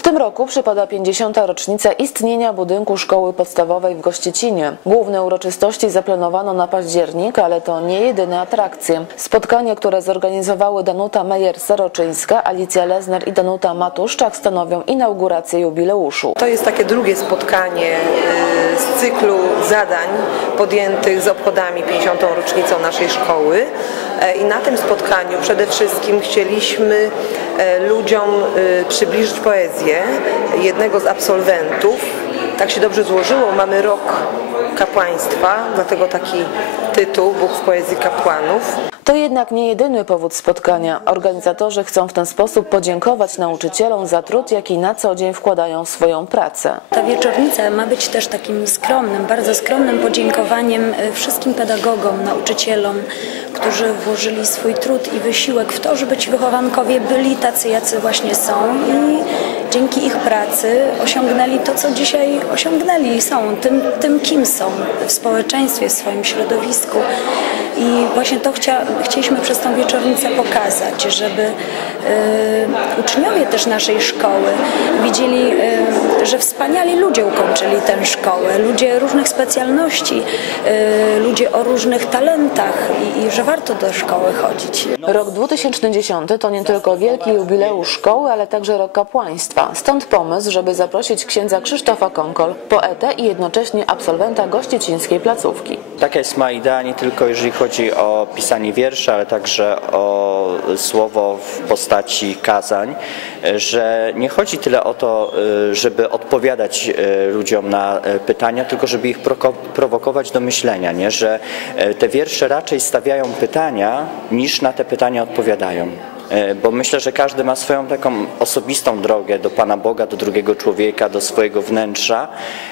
W tym roku przypada 50. rocznica istnienia budynku szkoły podstawowej w Gościecinie. Główne uroczystości zaplanowano na październik, ale to nie jedyne atrakcje. Spotkanie, które zorganizowały Danuta Mejer-Seroczyńska, Alicja Lezner i Danuta Matuszczak stanowią inaugurację jubileuszu. To jest takie drugie spotkanie y, z cyklu zadań podjętych z obchodami 50. rocznicą naszej szkoły E, i na tym spotkaniu przede wszystkim chcieliśmy ludziom y, przybliżyć poezję jednego z absolwentów. Tak się dobrze złożyło, mamy rok kapłaństwa, dlatego taki tytuł Bóg w poezji kapłanów. To jednak nie jedyny powód spotkania. Organizatorzy chcą w ten sposób podziękować nauczycielom za trud, jaki na co dzień wkładają w swoją pracę. Ta wieczornica ma być też takim skromnym, bardzo skromnym podziękowaniem e, wszystkim pedagogom, nauczycielom, którzy włożyli swój trud i wysiłek w to, żeby ci wychowankowie byli tacy, jacy właśnie są i dzięki ich pracy osiągnęli to, co dzisiaj osiągnęli i są, tym, tym kim są w społeczeństwie, w swoim środowisku. I właśnie to chcia, chcieliśmy przez tą wieczornicę pokazać, żeby y, uczniowie też naszej szkoły widzieli, y, że wspaniali ludzie ukończyli tę szkołę, ludzie różnych specjalności, y, ludzie o różnych talentach i, i że warto do szkoły chodzić. Rok 2010 to nie tylko wielki jubileusz szkoły, ale także rok kapłaństwa. Stąd pomysł, żeby zaprosić księdza Krzysztofa Konkol, poetę i jednocześnie absolwenta gościecińskiej placówki. Taka jest moja idea nie tylko jeżeli chodzi o pisanie wierszy, ale także o słowo w postaci kazań, że nie chodzi tyle o to, żeby odpowiadać ludziom na pytania, tylko żeby ich prowokować do myślenia, nie? że te wiersze raczej stawiają pytania, niż na te pytania odpowiadają. E, Bo myślę, że każdy ma swoją taką osobistą drogę do Pana Boga, do drugiego człowieka, do swojego wnętrza.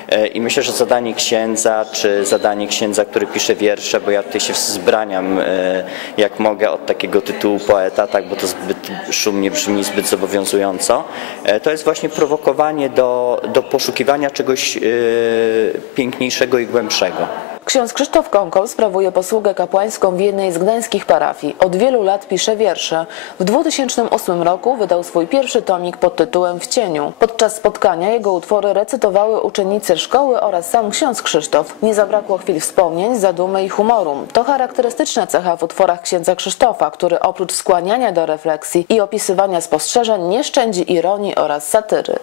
E, I myślę, że zadanie księdza, czy zadanie księdza, który pisze wiersze, bo ja tutaj się zbraniam, e, jak mogę, od takiego tytułu poeta, tak, bo to zbyt szumnie brzmi, zbyt zobowiązująco, to jest właśnie prowokowanie do, do poszukiwania czegoś piękniejszego i głębszego. Ksiądz Krzysztof Konkol sprawuje posługę kapłańską w jednej z gdańskich parafii. Od wielu lat pisze wiersze. W 2008 roku wydał swój pierwszy tomik pod tytułem W cieniu. Podczas spotkania jego utwory recytowały uczennice szkoły oraz sam ksiądz Krzysztof. Nie zabrakło chwil wspomnień, zadumy i humoru. To charakterystyczna cecha w utworach księdza Krzysztofa, który oprócz skłaniania do refleksji i opisywania spostrzeżeń nie szczędzi ironii oraz satyry.